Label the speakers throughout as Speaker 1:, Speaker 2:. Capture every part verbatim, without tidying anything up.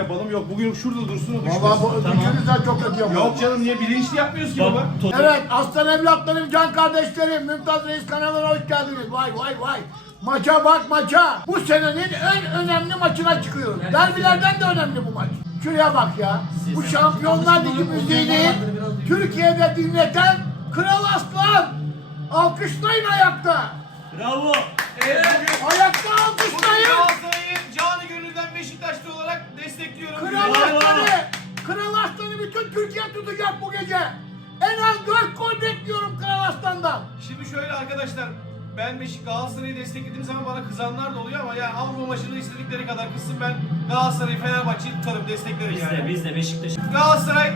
Speaker 1: yapalım. Yok bugün şurada dursun o düşmesin.
Speaker 2: Valla bu
Speaker 3: Tamam.
Speaker 2: üçünüzden çok kötü yapıyoruz.
Speaker 1: Yok canım niye bilinçli yapmıyoruz ki
Speaker 3: Bak,
Speaker 1: baba?
Speaker 3: to-
Speaker 2: Evet aslan evlatlarım, can kardeşlerim, Mümtaz Reis kanalına hoş geldiniz. Vay vay vay. Maça bak maça. Bu senenin en önemli maçına çıkıyoruz. Derbilerden de önemli bu maç. Şuraya bak ya. Bu Şampiyonlar Ligi müziğini Türkiye'de dinleten Kral Aslan. Alkışlayın ayakta.
Speaker 3: Bravo.
Speaker 1: Evet, bugün
Speaker 2: Ayakta
Speaker 1: bugün
Speaker 2: alkışlayın.
Speaker 1: Galatasaray'ı canı gönülden Beşiktaşlı olarak destekliyorum.
Speaker 2: Kral
Speaker 3: Bravo.
Speaker 2: Aslan'ı, Kral Aslan'ı bütün Türkiye tutacak bu gece. En az dört gol bekliyorum Kral Aslan'dan.
Speaker 1: Şimdi şöyle arkadaşlar, ben Beşik Galatasaray'ı desteklediğim zaman bana kızanlar da oluyor ama yani Avrupa maçını istedikleri kadar kızsın, ben Galatasaray'ı, Fenerbahçe'yi tutarım, desteklerim
Speaker 3: Biz
Speaker 1: yani.
Speaker 3: de biz de Beşiktaş.
Speaker 1: Galatasaray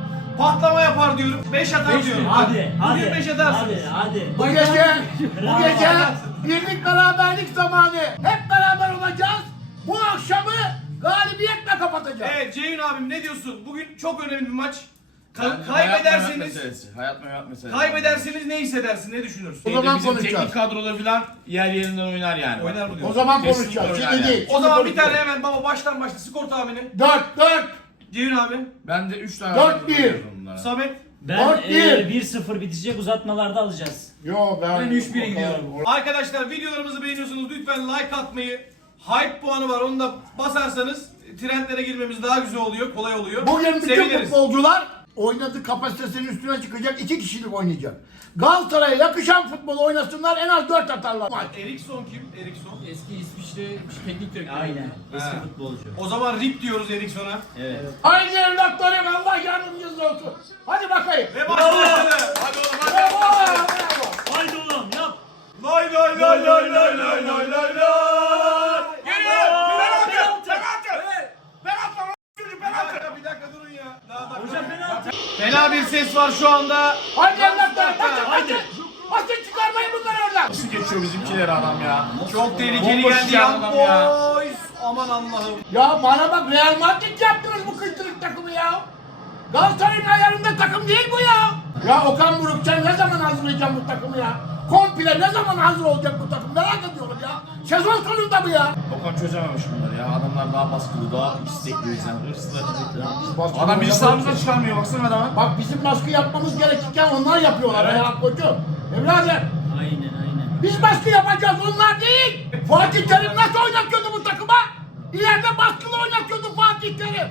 Speaker 1: patlama yapar diyorum, beş atar diyorum.
Speaker 3: Hadi hadi.
Speaker 1: Bugün beş atarsınız.
Speaker 3: Hadi hadi.
Speaker 2: Bu gece, bu
Speaker 3: Bravo.
Speaker 2: gece birlik beraberlik zamanı. Hep beraber olacağız. Bu akşamı galibiyetle kapatacağız.
Speaker 1: Evet Ceyhun abim ne diyorsun? Bugün çok önemli bir maç. Ka-
Speaker 4: Yani hayat memat
Speaker 1: kaybederseniz,
Speaker 4: meselesi. Hayat memat meselesi.
Speaker 1: kaybederseniz ne hissedersin, ne düşünürsün?
Speaker 2: O zaman
Speaker 4: bizim
Speaker 2: konuşacağız.
Speaker 4: teknik kadroda falan yer yerinden oynar yani.
Speaker 1: Oynar mı
Speaker 2: O
Speaker 1: diyorsun?
Speaker 2: zaman
Speaker 4: Kesin
Speaker 2: konuşacağız.
Speaker 4: oynar
Speaker 2: Şimdi
Speaker 4: yani.
Speaker 2: değil.
Speaker 1: O
Speaker 2: şimdi
Speaker 1: zaman bir
Speaker 2: konuşacağız.
Speaker 1: tane hemen baba baştan başla skor tahmini.
Speaker 2: Dört, dört.
Speaker 1: Ceyhun abi,
Speaker 4: Ben de üç tane
Speaker 2: Dört bir.
Speaker 4: bunlara.
Speaker 1: Samet.
Speaker 3: Ben
Speaker 2: Dört
Speaker 3: e,
Speaker 2: bir.
Speaker 3: bir sıfır bitecek, uzatmalarda alacağız.
Speaker 2: Yo ben,
Speaker 1: Ben üç bire gidiyorum. Arkadaşlar videolarımızı beğeniyorsunuz, lütfen like atmayı, hype puanı var onu da basarsanız trendlere girmemiz daha güzel oluyor, kolay oluyor.
Speaker 2: Bugün bütün
Speaker 1: Seviniriz.
Speaker 2: futbolcular oynadığı kapasitesinin üstüne çıkacak. İki kişilik oynayacak. Galatasaray'a yakışan futbol oynasınlar, en az dört atarlar.
Speaker 1: Eriksson kim? Eriksson.
Speaker 5: Eski İsviçre teknik direktörü.
Speaker 3: Aynen. Eski
Speaker 1: Ha.
Speaker 3: futbolcu.
Speaker 1: O zaman Rip diyoruz Eriksson'a.
Speaker 3: Evet.
Speaker 2: Aynı evlatlarım, Allah yardımcınız olsun. Hadi bakayım.
Speaker 1: Ve başladı.
Speaker 4: Hadi oğlum hadi.
Speaker 2: Bravo, bravo.
Speaker 3: Haydi oğlum yap.
Speaker 1: Lay lay lay lay lay lay lay lay lay. Geliyor.
Speaker 3: Penaltı.
Speaker 1: Penaltı. Penaltı. Bir dakika, bir dakika durun ya. Daha dakika.
Speaker 3: Hocam penaltı.
Speaker 1: Fena bir ses var şu anda.
Speaker 2: Hadi evlatlarım, basın
Speaker 3: Haydi.
Speaker 2: basın. Basın çıkarmayın bunları oradan.
Speaker 4: Nasıl geçiyor bizimkiler adam ya?
Speaker 1: Çok tehlikeli
Speaker 4: Bomboş
Speaker 1: geldi
Speaker 4: ya
Speaker 1: yan
Speaker 4: adam ya.
Speaker 1: boys. Aman Allah'ım.
Speaker 2: Ya bana bak, Real Madrid yaptınız bu kıştırık takımı ya. Galatasaray'ın ayarında takım değil bu ya. Ya Okan Buruk, sen ne zaman hazırlayacaksın bu takımı ya? Komple ne zaman hazır olacak bu takım, merak ediyorum ya. Sezon sonunda bu ya.
Speaker 4: Okan çözememiş bunları ya. Adamlar daha baskılı, daha istekli, sen hırslı.
Speaker 2: Baskı
Speaker 4: Adam bizi
Speaker 2: yapamıyor
Speaker 4: sağımıza
Speaker 2: ki.
Speaker 4: çıkarmıyor baksana adama.
Speaker 2: Bak bizim baskı yapmamız gerekirken onlar yapıyorlar
Speaker 4: Evet.
Speaker 2: ya koçum. Evladım,
Speaker 3: Aynen aynen.
Speaker 2: biz baskı yapacağız, onlar değil. Fatih Terim nasıl oynatıyordu bu takıma? İleride baskılı oynatıyordu Fatih Terim.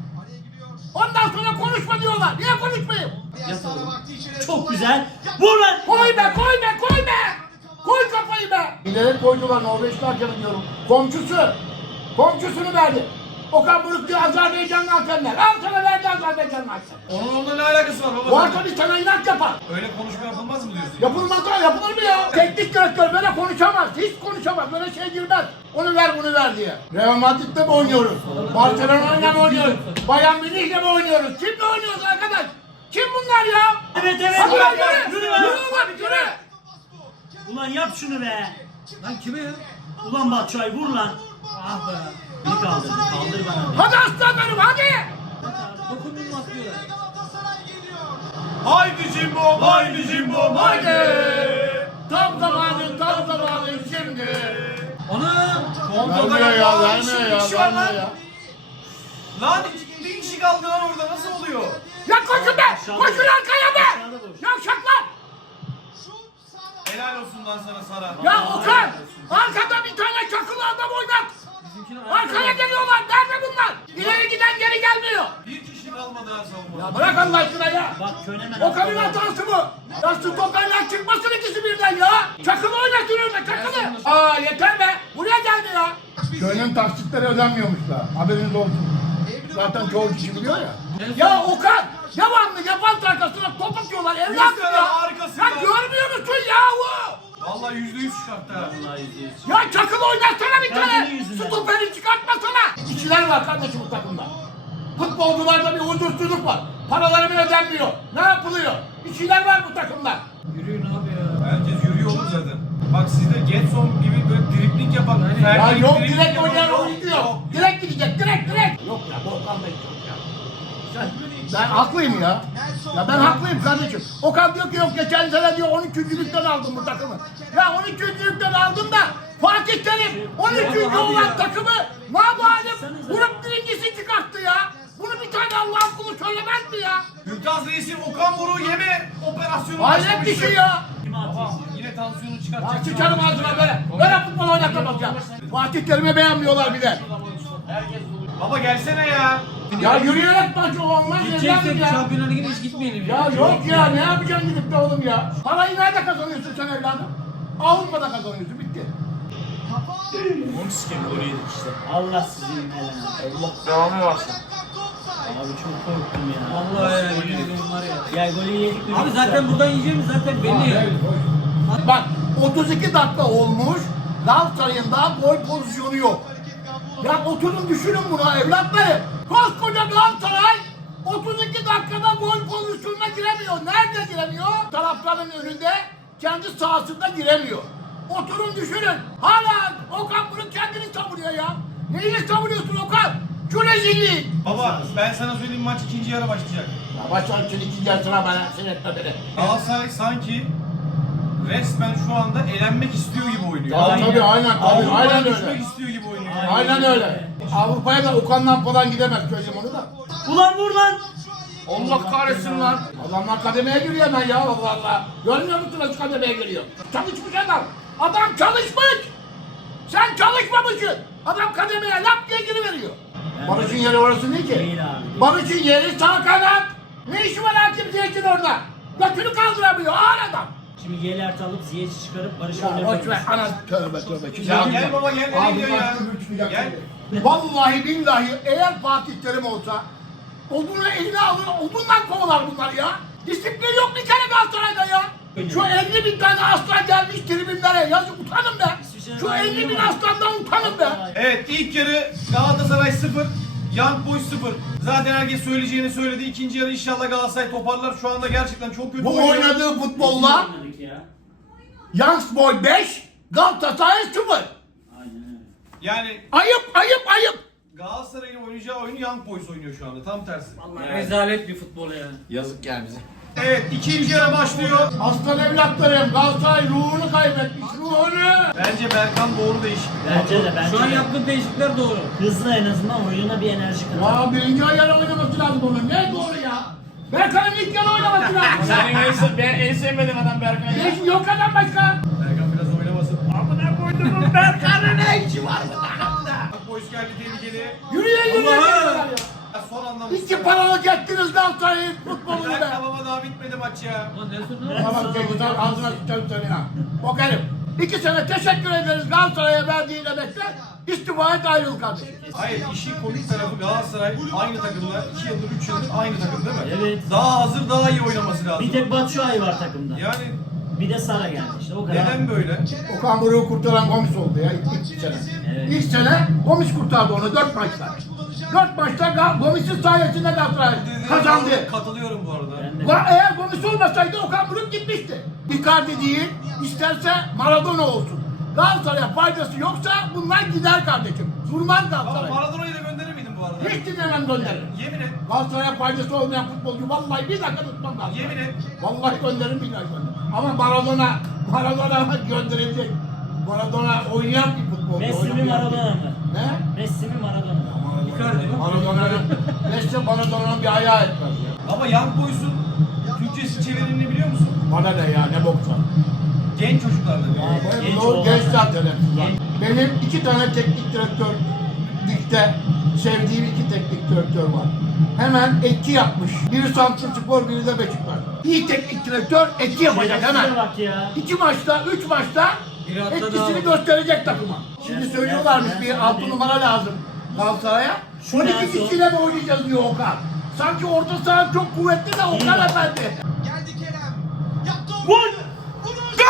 Speaker 2: Ondan sonra konuşma diyorlar. Niye konuşmayayım?
Speaker 3: Çok güzel. Vur lan.
Speaker 2: Koy be, koy be, koy be! Koy kafayı be! İleri koydular Norveçli hakemi diyorum. Komşusu. Komşusunu verdi. Okan Buruk diyor Azerbaycanlı hakemler. Al sana verdi Azerbaycanlı hakemler.
Speaker 1: Onun onunla ne alakası var
Speaker 2: Bu
Speaker 1: baba?
Speaker 2: arkadaş sana inat yapar.
Speaker 1: Öyle konuşma yapılmaz mı diyorsun?
Speaker 2: Yapılmaz da yapılır mı ya? Teknik direktör böyle konuşamaz. Hiç konuşamaz. Böyle şey girmez. Onu ver bunu ver diye. Real Madrid'de mi oynuyoruz? Barcelona'yla mı oynuyoruz? Bayern Münih'le mi oynuyoruz? Kimle oynuyoruz arkadaş? Kim bunlar ya?
Speaker 3: Evet evet.
Speaker 2: Hadi lan
Speaker 3: Yürü,
Speaker 2: yürü!
Speaker 3: yürü
Speaker 2: Yürü
Speaker 3: lan.
Speaker 2: lan yürü!
Speaker 3: Ulan yap şunu be.
Speaker 5: Lan kime ya?
Speaker 3: Ulan Batshuayi vur lan.
Speaker 5: Ah be.
Speaker 3: Bir kaldır. Kaldır bana.
Speaker 2: Hadi aslanlarım hadi!
Speaker 5: Dokundun mu atlıyorlar?
Speaker 1: Haydi Cimbom, haydi Cimbom, haydi.
Speaker 2: Tam zamanı, tam zamanı şimdi.
Speaker 5: Ana!
Speaker 1: Kontrolda
Speaker 2: Vermiyor ya,
Speaker 1: yok.
Speaker 2: vermiyor
Speaker 1: Bir
Speaker 2: ya,
Speaker 1: kişi var
Speaker 2: vermiyor
Speaker 1: lan.
Speaker 2: ya.
Speaker 1: Lan iki- bir kişi kaldı lan orada, nasıl oluyor?
Speaker 2: Ya koşun be! Koşun arkaya be! Yavşaklar!
Speaker 1: Helal olsun lan sana Sara.
Speaker 2: Ya Okan! Arkada bir tane çakılı adam oynat! Arkaya geliyorlar, nerede bunlar? İleri giden geri gelmiyor.
Speaker 1: Bir kişi kalmadı ha savunmada.
Speaker 2: Ya bırak Allah aşkına ya!
Speaker 3: Bak Könemen.
Speaker 2: Okan'ın hatası bu! Ya stoperler çıkmasın ikisi birden ya! Çakılı oynatın önüne, çakılı! Aa yeter be! Buraya geldi ya! Köyün taksitleri ödenmiyormuş da, haberiniz olsun. Zaten çoğu kişi biliyor ya. Ya Okan! Devamlı defans arkasına top atıyorlar evladım
Speaker 1: Yüz tane
Speaker 2: ya!
Speaker 1: arkasında.
Speaker 2: Ya görmüyor musun yahu?
Speaker 1: Vallahi yüzde yüz çıkarttı ha.
Speaker 3: Vallahi yüzde yüz.
Speaker 2: Ya çakılı oynatsana bir tane!
Speaker 3: Kendini yüzünden.
Speaker 2: Stoperi çıkartmasana! İşçiler var kardeşim bu takımda. Futbolcularda bir huzursuzluk var. Paraları bile ödenmiyor. Ne yapılıyor? İşçiler var bu takımda.
Speaker 5: Yürüyün abi ya.
Speaker 1: Herkes yürüyor oğlum zaten. Bak sizde Getson gibi böyle dripling yapan.
Speaker 2: Ya
Speaker 1: Ferdi
Speaker 2: yok
Speaker 1: gibi dripling
Speaker 2: direkt
Speaker 1: yapan
Speaker 2: oynayan
Speaker 1: yok,
Speaker 2: oyuncu yok.
Speaker 1: yok.
Speaker 2: Direkt gidecek, direkt direkt. Yok ya, Volkan Bey çok ya. Sen, ben haklıyım ya. Ya ben haklıyım kardeşim. Okan diyor ki yok geçen sene diyor on üçüncülükten aldım bu takımı. Ya on üçüncülükten aldım da Fatih Terim on üçüncü olan takımı ne yapalım? Grup birincisi Reis'i çıkarttı ya. Bunu bir tane Allah'ın kulu söylemez mi ya?
Speaker 1: Mümtaz Reis'in Okan Buruk'u yeme operasyonu
Speaker 2: Hayret bir şey ya.
Speaker 3: Kime
Speaker 1: Baba
Speaker 3: atıyorsun?
Speaker 1: yine tansiyonu
Speaker 2: Ya
Speaker 1: çıkartacak.
Speaker 2: sıçarım ağzına böyle. Böyle futbol oynatamaz ya. Fatih Terim'i beğenmiyorlar bir de.
Speaker 1: Baba gelsene ya.
Speaker 2: Ya yürüyerek maç olmaz evladım
Speaker 5: Gideceksek
Speaker 2: ya.
Speaker 5: Şampiyonlar Ligi'ne hiç gitmeyelim
Speaker 2: Ya yok ya ne yapacaksın gidip de oğlum ya? Parayı nerede kazanıyorsun sen evladım? Avrupa'da kazanıyorsun bitti.
Speaker 4: Onu sikem golü yedik işte.
Speaker 3: Allah sizin helal.
Speaker 4: Allah devamı varsa.
Speaker 3: Abi çok korktum ya.
Speaker 5: Vallahi ya, yemin ediyorum var ya.
Speaker 3: Ya golü yedik mi?
Speaker 5: Abi zaten buradan yiyeceğimiz zaten belli ya.
Speaker 2: Bak otuz iki dakika olmuş. Galatasaray'ın daha gol pozisyonu yok. Ya oturun düşünün bunu evlatlarım. Koskoca Galatasaray otuz iki dakikada gol pozisyonuna giremiyor. Nerede giremiyor? Taraftarın önünde kendi sahasında giremiyor. Oturun düşünün. Hala Okan bunu kendini savunuyor ya. Neyi savunuyorsun Okan? Şu rezillik.
Speaker 1: Baba ben sana söyleyeyim maç ikinci yarı başlayacak.
Speaker 2: Ya başlar için ikinci yarısına bana seyretme beni.
Speaker 1: Galatasaray sanki resmen şu anda elenmek istiyor gibi oynuyor.
Speaker 2: Ya tabii aynen tabii
Speaker 1: Avrupa'ya
Speaker 2: aynen
Speaker 1: düşmek
Speaker 2: öyle.
Speaker 1: istiyor gibi oynuyor.
Speaker 2: Aynen öyle. Avrupa'ya da Okan'dan falan gidemez söyleyeyim onu da.
Speaker 3: Ulan vur lan.
Speaker 2: Allah kahretsin lan. Adamlar kademeye giriyor hemen ya Allah Allah. Görmüyor musun nasıl kademeye giriyor? Çalışmış adam. Adam çalışmış. Sen çalışmamışsın. Adam kademeye lap diye giriveriyor. Barış'ın yeri orası değil ki.
Speaker 3: Değil abi.
Speaker 2: Barış'ın yeri sağ kanat. Ne işi var hakim Ziyech'in orada? Götünü kaldıramıyor ağır adam.
Speaker 3: Şimdi Yelert alıp Ziyech'i çıkarıp Barış
Speaker 2: Ya
Speaker 3: oynatmak.
Speaker 2: boş ver ana tövbe tövbe. Şimdi
Speaker 1: Ya
Speaker 2: dedim
Speaker 1: gel baba, gel, nereye gidiyorsun ya?
Speaker 2: Gel.
Speaker 1: Gel.
Speaker 2: Vallahi billahi eğer Fatih Terim olsa odunu eline alır, odundan kovalar bunlar ya. Disiplin yok bir kere Galatasaray'da ya. Şu elli bin tane aslan gelmiş tribünlere. Yazık utanın be. Şu elli bin aslandan utanın be.
Speaker 1: Evet ilk yarı Galatasaray sıfır, Young Boys sıfır. Zaten herkes söyleyeceğini söyledi. İkinci yarı inşallah Galatasaray toparlar. Şu anda gerçekten çok kötü
Speaker 2: Bu
Speaker 1: oynuyor.
Speaker 2: oynadığı futbolla
Speaker 3: Oynadık ya.
Speaker 2: Young Boy beş, Galatasaray sıfır.
Speaker 3: Aynen öyle.
Speaker 1: Yani
Speaker 2: Ayıp ayıp ayıp.
Speaker 1: Galatasaray'ın oynayacağı oyunu Young Boys oynuyor şu anda. Tam tersi.
Speaker 5: Rezalet bir futbol yani.
Speaker 4: Yazık yani bize.
Speaker 1: Evet ikinci yarı başlıyor.
Speaker 2: Aslan evlatlarım Galatasaray ruhunu kaybetmiş ruhunu.
Speaker 1: Bence Berkan doğru değişiklik.
Speaker 3: Bence de bence
Speaker 5: Şu an
Speaker 3: de.
Speaker 5: yaptığı değişiklikler doğru.
Speaker 3: Hızlı en azından oyuna bir enerji katıyor.
Speaker 2: Ya birinci ayar oynaması lazım onun. Ne doğru ya? Berkan'ın ilk yarı oynaması lazım.
Speaker 4: Senin en, sev- ben en sevmediğim adam Berkan ya.
Speaker 2: Hiç yok adam başka.
Speaker 1: Berkan biraz oynamasın.
Speaker 2: Amına koyduğum Berkan'ın ne işi var?
Speaker 1: Young Boys geldi tehlikeli.
Speaker 2: Yürüye yürüye
Speaker 1: Allah!
Speaker 2: geliyorlar ya.
Speaker 1: Ya son anlamda.
Speaker 2: İki paralık ettiniz Galatasaray'ın
Speaker 1: Bir
Speaker 2: futbolunu be.
Speaker 1: dakika baba daha bitmedi maç ya.
Speaker 5: Ulan Nelson ne
Speaker 2: Tamam Cengiz abi ağzına sıçarım seni ha. Bakarım. İki sene teşekkür ederiz Galatasaray'a verdiğin emekle. İstifa et ayrıl kardeşim.
Speaker 1: Hayır işin komik tarafı Galatasaray aynı takımla iki yıldır üç yıldır aynı takım değil mi?
Speaker 3: Evet.
Speaker 1: Daha hazır daha iyi oynaması lazım.
Speaker 3: Bir tek Batshuayi var takımda.
Speaker 1: Yani
Speaker 3: Bir de Sara geldi işte o kadar.
Speaker 1: neden böyle?
Speaker 2: Okan Buruk'u kurtaran Gomis oldu ya ilk, ilk sene.
Speaker 3: Evet.
Speaker 2: İlk sene Gomis kurtardı onu dört maçta. Dört maçta Ga- Gomis'in sayesinde Galatasaray kazandı.
Speaker 1: Katılıyorum bu arada.
Speaker 3: Ben de.
Speaker 2: Ulan eğer Gomis olmasaydı Okan Buruk gitmişti. Icardi değil, isterse Maradona olsun. Galatasaray'a faydası yoksa bunlar gider kardeşim. Durmaz
Speaker 1: Ama
Speaker 2: Galatasaray.
Speaker 1: Maradona'yı da gönderir miydin bu arada?
Speaker 2: Hiç dinlemem gönderirim.
Speaker 1: Yemin et.
Speaker 2: Galatasaray'a faydası olmayan futbolcu vallahi bir dakika tutmam lazım.
Speaker 1: Yemin et.
Speaker 2: Vallahi gönderirim billahi gönderirim. Ama Maradona, Maradona gönderilecek. Maradona oynayan bir futbolcu.
Speaker 3: Messi mi
Speaker 2: oynamayan bir-
Speaker 3: Maradona mı?
Speaker 2: Ne?
Speaker 3: Messi mi Maradona mı?
Speaker 5: Icardi mi?
Speaker 2: Maradona'nın, Messi Maradona'nın bir ayağı etmez ya.
Speaker 1: Ama Young Boys'un Türkçesi çevirini biliyor musun?
Speaker 2: Bana ne ya ne boksa.
Speaker 1: Genç çocuklardı.
Speaker 2: Ya
Speaker 3: Genç
Speaker 2: bu
Speaker 3: olan-
Speaker 2: genç zaten hepsi lan. Benim iki tane teknik direktör ligde sevdiğim iki teknik direktör var. Hemen etki yapmış. Biri Samsunspor, biri de Beşiktaş. İyi teknik direktör etki yapacak
Speaker 3: Şerefsize
Speaker 2: hemen.
Speaker 3: bak ya.
Speaker 2: İki maçta, üç maçta
Speaker 5: Biri atladı
Speaker 2: etkisini
Speaker 5: abi.
Speaker 2: gösterecek takıma. Şimdi
Speaker 3: Gelsin,
Speaker 2: söylüyorlarmış
Speaker 3: gelsin,
Speaker 2: bir
Speaker 3: gelsin,
Speaker 2: altı
Speaker 3: hadi.
Speaker 2: numara lazım Galatasaray'a.
Speaker 3: Şu
Speaker 2: on iki
Speaker 3: Nelson.
Speaker 2: kişiyle mi oynayacağız diyor Okan. Sanki orta saha çok kuvvetli de Okan
Speaker 3: bak.
Speaker 2: efendi.
Speaker 6: Geldi Kerem. Yaptı.
Speaker 3: Vur!
Speaker 6: Vuruş.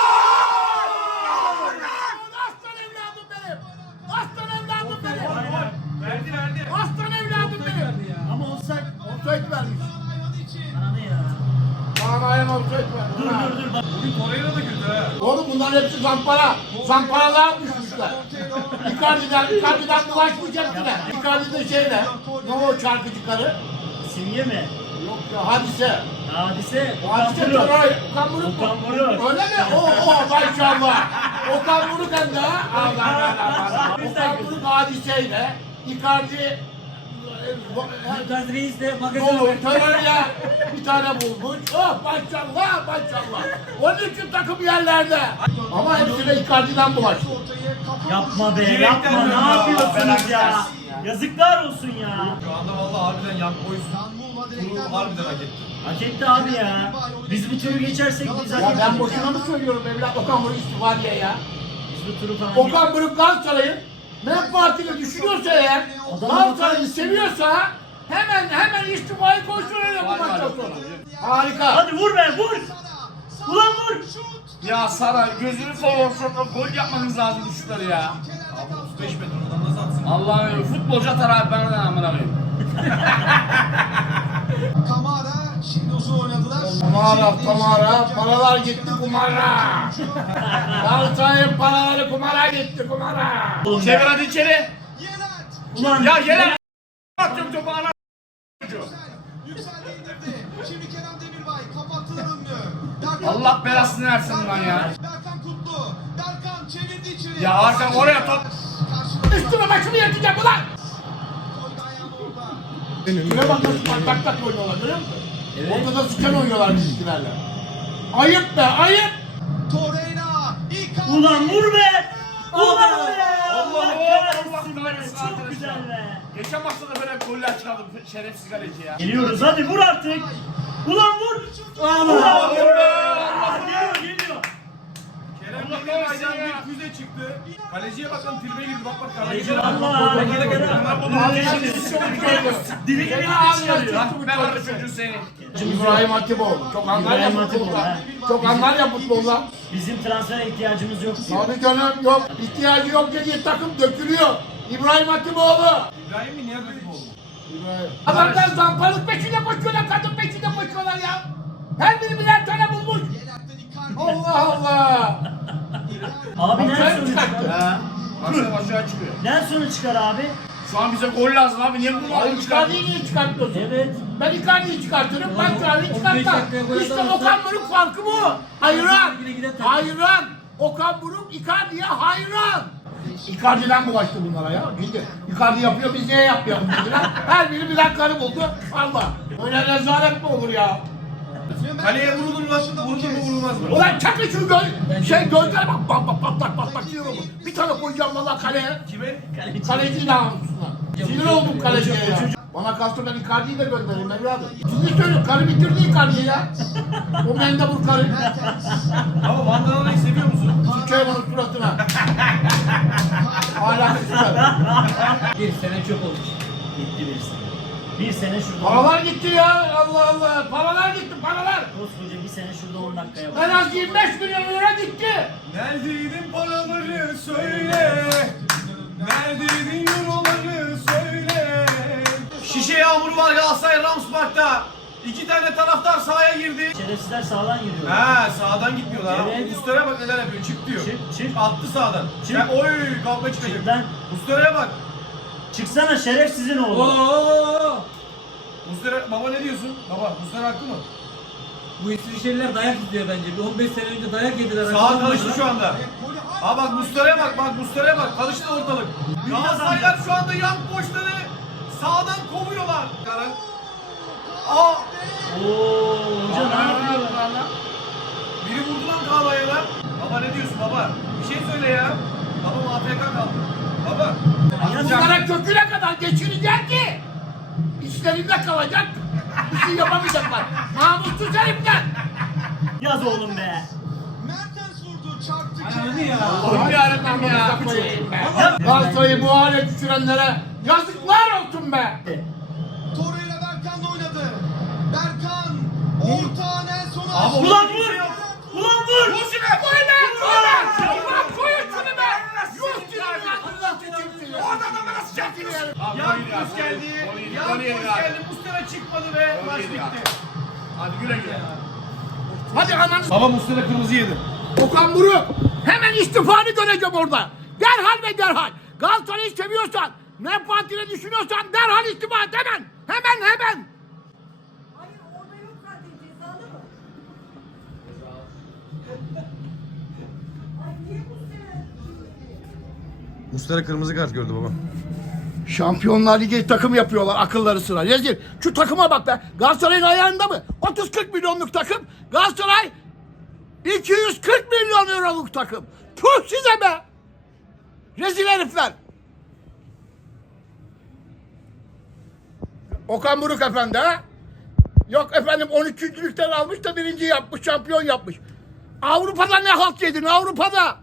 Speaker 2: Aslan evladım benim. Aslan evladım benim.
Speaker 1: Verdi verdi.
Speaker 2: Aslan evladım benim.
Speaker 3: Ama olsak
Speaker 2: Offside vermiş.
Speaker 3: bana ne ya?
Speaker 2: Kaan Ayhan offside vermiş.
Speaker 3: Dur dur dur bak.
Speaker 1: Bugün Torreira da güldü ha.
Speaker 2: Oğlum bunların hepsi zampara. Zamparalığa düşmüşler. Icardi'den, Icardi'den bulaşmayacak bile. Icardi de şeyle. Ne o şarkıcı karı?
Speaker 3: Simge mi?
Speaker 2: Yok ya hadise.
Speaker 3: Hadise.
Speaker 2: Hadise
Speaker 3: Okan Buruk.
Speaker 2: Toray. Okan Buruk mu?
Speaker 3: Okan Buruk.
Speaker 2: Öyle mi? O o maşallah. Okan Buruk hem de ha. Allah Allah Allah. Okan Buruk hadiseyle. Icardi
Speaker 5: Mümtaz Reis de magazin
Speaker 2: Doğru,
Speaker 5: haberi.
Speaker 2: tabii ya. Bir tane bulmuş. Oh maşallah maşallah. Onun için takım yerlerde. Ama hepsine Icardi'den bulaştı.
Speaker 3: Yapma be
Speaker 1: Direkten
Speaker 3: yapma
Speaker 1: döndü
Speaker 3: ne
Speaker 1: ya,
Speaker 3: yapıyorsunuz
Speaker 4: belanı
Speaker 3: ya?
Speaker 4: versin
Speaker 3: Yazıklar olsun ya.
Speaker 1: Şu anda vallahi harbiden Young Boys bunu harbiden hak etti.
Speaker 3: Hak etti abi ya. Biz bu turu geçersek biz hak
Speaker 2: Ya ben
Speaker 3: ettik
Speaker 2: boşuna mı söylüyorum evlat Okan Buruk istifa diye ya?
Speaker 3: Biz bu turu falan
Speaker 2: Okan Buruk Galatasaray'ın menfaatini düşünüyorsa eğer, Galatasaray'ı seviyorsa hemen hemen istifayı koşturuyor bu maçtan sonra. Harika.
Speaker 3: Hadi vur be vur. Ulan vur.
Speaker 4: Ya Sara gözünü seveyim sonra gol yapmanız lazım bu şutları ya.
Speaker 1: Abi otuz beş metre oradan nasıl atsın?
Speaker 4: Allah'ım futbolcu atar abi bana da amına koyayım.
Speaker 6: Kamara şimdi uzun oynadılar.
Speaker 2: Kumara, kumara, paralar gitti kumara. Galatasaray'ın paraları kumara gitti kumara.
Speaker 4: Çevir hadi içeri.
Speaker 6: Yener.
Speaker 3: Ulan
Speaker 4: Ya gel. Atıyorum topu ana.
Speaker 6: Yükseldi indirdi. Şimdi Kerem Demirbay kapattılar önünü. Berkan
Speaker 4: Allah belasını versin lan ya.
Speaker 6: Berkan Kutlu. Berkan çevirdi içeri.
Speaker 4: Ya Hakan oraya top.
Speaker 6: Karşıladı.
Speaker 2: Üstüme başımı yatacağım ulan.
Speaker 6: Koydu ayağını orada.
Speaker 2: Şuraya bak nasıl tak tak tak oynuyorlar görüyor musun?
Speaker 3: Evet.
Speaker 2: Orada da sıçan oynuyorlar bizimkilerle. Ayıp be ayıp.
Speaker 6: Torreira. Icardi.
Speaker 3: ulan vur be. Ulan be.
Speaker 4: Allah
Speaker 3: Allah
Speaker 4: Allah
Speaker 3: kahretsin be.
Speaker 4: kahretsin
Speaker 3: Çok
Speaker 4: arkadaşlar.
Speaker 3: güzel be.
Speaker 4: Geçen maçta da böyle goller çıkardım şerefsiz kaleci ya.
Speaker 3: Geliyoruz hadi vur artık. Ulan vur. Ulan
Speaker 4: Allah
Speaker 3: vur.
Speaker 4: be.
Speaker 3: Aa, Geliyor geliyor.
Speaker 1: Kerem
Speaker 4: Allah
Speaker 1: Demirbay'dan
Speaker 4: kahretsin ya.
Speaker 1: bir füze çıktı. Kaleciye bakın tribe girdi bak bak
Speaker 3: Kaleci
Speaker 1: kaleciye bak.
Speaker 3: valla. Dili gibi çıkarıyor.
Speaker 4: Bak ben arada çocuğu seni.
Speaker 2: İbrahim Hatipoğlu. Çok anlar ya
Speaker 3: İbrahim Hatipoğlu,
Speaker 2: futbolda.
Speaker 3: ha.
Speaker 2: Çok anlar ya futbolda.
Speaker 3: Bizim transfere ihtiyacımız yok diyor.
Speaker 2: Abi canım yok. İhtiyacı yok dediği takım dökülüyor. İbrahim Hatipoğlu.
Speaker 1: İbrahim mi niye rakip oldu?
Speaker 2: İbrahim. Adamlar zampalık peşinde koşuyorlar, kadın peşinde koşuyorlar ya. Her biri birer tane bulmuş.
Speaker 6: Yener'den Icardi.
Speaker 2: Allah Allah.
Speaker 3: Abi
Speaker 2: Bak,
Speaker 3: Nelson'u
Speaker 2: çıkarttı.
Speaker 3: çıkar.
Speaker 4: He. Baksana aşağı çıkıyor.
Speaker 3: Nelson'u çıkar abi.
Speaker 4: Şu an bize gol lazım abi. Niye bunu
Speaker 2: Hayır
Speaker 4: aldın
Speaker 2: Icardi'yi niye çıkartıyorsun?
Speaker 3: Evet.
Speaker 2: Ben Icardi'yi çıkartırım, Batshuayi'yi
Speaker 5: on beş
Speaker 2: çıkartmam.
Speaker 5: dakikaya gol
Speaker 2: İşte
Speaker 5: atarsa-
Speaker 2: Okan Buruk farkı bu. Hayran.
Speaker 5: Yine gider tabii.
Speaker 2: Hayran. Okan Buruk Icardi'ye hayran. Icardi'den bulaştı bunlara ya. Şimdi Icardi yapıyor, biz niye yapmayalım dediler. Her biri birer karı buldu. Allah. Öyle rezalet mi olur ya?
Speaker 1: Kaleye vurulur mu? Vurulur mu vurulmaz mı?
Speaker 2: Ulan çakın şu göz, şey gözlere bak, bak bak patlak patlak diyor mu? Bir tane koyacağım valla kaleye.
Speaker 1: Kime?
Speaker 2: Kaleci namusuna. Sinir oldum kaleciye ya. Bana kalsın ben Icardi'yi de göndereyim evladım. Ciddi söylüyorum, karı bitirdi Icardi'yi ya. O mendebur karı.
Speaker 1: Ama Van Dana'yı seviyor musun?
Speaker 2: Sıçayım onun suratına. Ahlaksız karı.
Speaker 5: Bir sene çok olmuş.
Speaker 3: Gitti bir sene. Bir sene şurada.
Speaker 2: Paralar gitti ya, Allah Allah. Paralar gitti, paralar.
Speaker 3: Koskoca bir sene şurada on dakikaya
Speaker 2: En
Speaker 3: bak.
Speaker 2: az yirmi beş milyon lira gitti.
Speaker 1: Neredeydin paraları söyle. Neredeydin euroları söyle. Şişe yağmuru var Galatasaray Ramspark'ta. İki tane taraftar sahaya girdi.
Speaker 3: Şerefsizler sağdan giriyor.
Speaker 1: Ha sağdan gitmiyorlar ha.
Speaker 3: Evet.
Speaker 1: Muslera'ya bak neler yapıyor. Çık diyor.
Speaker 3: Çık, çık.
Speaker 1: Attı sağdan.
Speaker 3: Çık.
Speaker 1: Ya, oy kavga çıkacak.
Speaker 3: Çık lan.
Speaker 1: Muslera'ya bak.
Speaker 3: Çıksana şerefsizin oğlu.
Speaker 5: Oo!
Speaker 1: Muslera baba ne diyorsun? Baba Muslera haklı mı?
Speaker 5: Bu İsviçreliler dayak izliyor bence. Bir on beş sene önce dayak yediler.
Speaker 1: Sağa karıştı şu anda. Ha bak Muslera'ya bak bak Muslera'ya bak. Karıştı ortalık. Galatasaraylar şu anda yan boşları sağdan kovuyorlar. Karan. Aa!
Speaker 3: Oo hoca ne yapıyor?
Speaker 1: Biri vurdu lan Kaan'a lan. Baba ne diyorsun baba? Bir şey söyle ya. Babam A F K kaldı. Baba.
Speaker 2: Bunlara köküne kadar geçirecek ki işlerinde kalacak. Bir şey yapamayacaklar. Namussuz herifler.
Speaker 3: Yaz oğlum be.
Speaker 6: Mertens vurdu. Çarptı.
Speaker 5: Ananı ya.
Speaker 2: Allah'ım yarabbim ya. Galatasaray'ı bu hale düşürenlere yazıklar olsun be.
Speaker 6: Torreira Berkan'la oynadı. Berkan. Orta Nelson'a.
Speaker 1: Abi
Speaker 3: Ulan
Speaker 1: orada
Speaker 3: vur!
Speaker 1: kimse yok.
Speaker 3: Ulan vur!
Speaker 2: Koy be! Koy be! Ulan koyun şunu be! Yuh seni lan! Allah seni! Oradan da bana sıcak giriyor.
Speaker 4: Abi
Speaker 1: Yan
Speaker 4: gol ya,
Speaker 1: boş geldi.
Speaker 4: gol yedi,
Speaker 1: Yan
Speaker 4: gol
Speaker 1: boş
Speaker 4: yedi abi.
Speaker 1: geldi. Muslera çıkmadı ve
Speaker 4: Gol
Speaker 1: maç
Speaker 4: yedi ya.
Speaker 1: bitti.
Speaker 4: Hadi güle güle.
Speaker 2: Hadi ananı
Speaker 1: Baba Muslera kırmızı yedi.
Speaker 2: Okan Buruk! Hemen istifanı göreceğim orada. Derhal ve derhal. Galatasaray'ı seviyorsan, menfaatini düşünüyorsan derhal istifa et hemen. Hemen hemen.
Speaker 7: Hayır orada yok zaten cezalı mı? Ay niye bu sene?
Speaker 1: Muslera kırmızı kart gördü baba.
Speaker 2: Şampiyonlar Ligi takım yapıyorlar akılları sıra. Rezil. Şu takıma bak be. Galatasaray'ın ayağında mı? otuz kırk milyonluk takım. Galatasaray iki yüz kırk milyon euroluk takım. Tuh size be. Rezil herifler. Okan Buruk efendi ha? Yok efendim on üçüncülükten almış da birinci yapmış, şampiyon yapmış. Avrupa'da ne halt yedin Avrupa'da?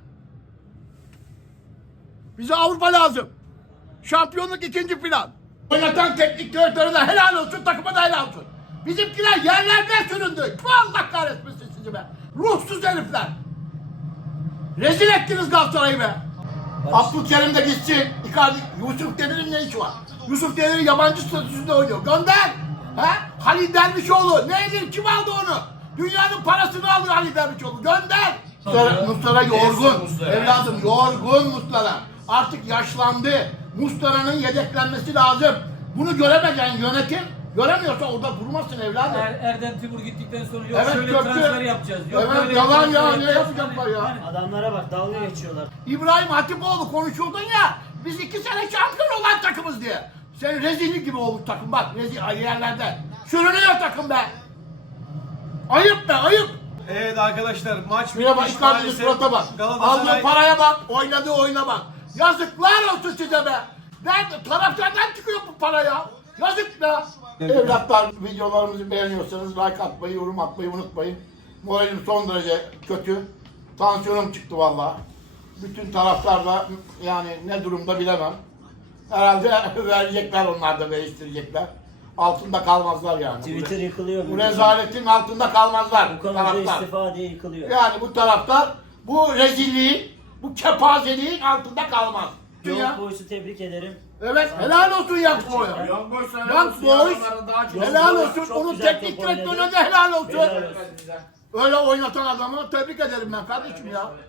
Speaker 2: Bize Avrupa lazım. Şampiyonluk ikinci plan. Oynatan teknik direktörü de helal olsun, takıma da helal olsun. Bizimkiler yerlerde süründü. Allah kahretmesin sizi be. Ruhsuz herifler. Rezil ettiniz Galatasaray'ı be. Abdülkerim de gitsin. Icardi, Yusuf Demir'in ne işi var? Yusuf Demir yabancı statüsünde oynuyor. Gönder. He? Halil Dervişoğlu. Nedir? Kim aldı onu? Dünyanın parasını aldı Halil Dervişoğlu. Gönder. Muslera, Muslera yorgun.
Speaker 4: Muslera.
Speaker 2: Evladım yorgun Muslera. Artık yaşlandı. Muslera'nın yedeklenmesi lazım. Bunu göremeden yönetim göremiyorsa orada durmasın evladım.
Speaker 5: Er, Erdem Timur gittikten sonra yok
Speaker 2: Evet,
Speaker 5: şöyle
Speaker 2: kötü.
Speaker 5: transfer yapacağız. Yok
Speaker 2: Evet,
Speaker 5: böyle
Speaker 2: yalan
Speaker 5: transfer
Speaker 2: ya, ne
Speaker 5: yapacağız.
Speaker 2: yapacaklar ya?
Speaker 5: Yani
Speaker 3: Adamlara bak dalga geçiyorlar.
Speaker 2: İbrahim Hatipoğlu konuşuldun ya. Biz iki sene şampiyon olan takımız diye. Sen rezillik gibi olduk takım bak. Rezil ay yerlerde. Sürünüyor takım be. Ayıp be ayıp.
Speaker 1: Evet arkadaşlar maç
Speaker 2: Şuraya bak,
Speaker 1: bitmiş
Speaker 2: Icardi'nin
Speaker 1: maalesef.
Speaker 2: surata bak.
Speaker 1: Galatasaray
Speaker 2: Aldığı paraya bak, oynadığı oyuna bak. Yazıklar olsun size be. Ben taraftardan çıkıyor bu para ya. Yazık be. Evlatlar videolarımızı beğeniyorsanız like atmayı, yorum atmayı unutmayın. Moralim son derece kötü. Tansiyonum çıktı vallahi. Bütün taraftar da yani ne durumda bilemem. Herhalde verecekler, onlar da değiştirecekler. Altında kalmazlar yani.
Speaker 3: Twitter yıkılıyor.
Speaker 2: Bu rezaletin altında kalmazlar
Speaker 3: Bu konuda
Speaker 2: taraftar.
Speaker 3: istifa diye yıkılıyor.
Speaker 2: Yani bu taraftar bu rezilliğin, bu kepazeliğin altında kalmaz. Ya.
Speaker 3: Young Boys'u tebrik ederim.
Speaker 2: Evet, helal olsun Young Boy'a.
Speaker 4: Young Boys
Speaker 2: Young Boys, helal olsun.
Speaker 3: çok
Speaker 2: Onun
Speaker 3: güzel
Speaker 2: teknik
Speaker 3: top oynadı.
Speaker 2: direktörüne de helal olsun.
Speaker 3: Helal olsun.
Speaker 2: Öyle oynatan adamı tebrik ederim ben kardeşim ya.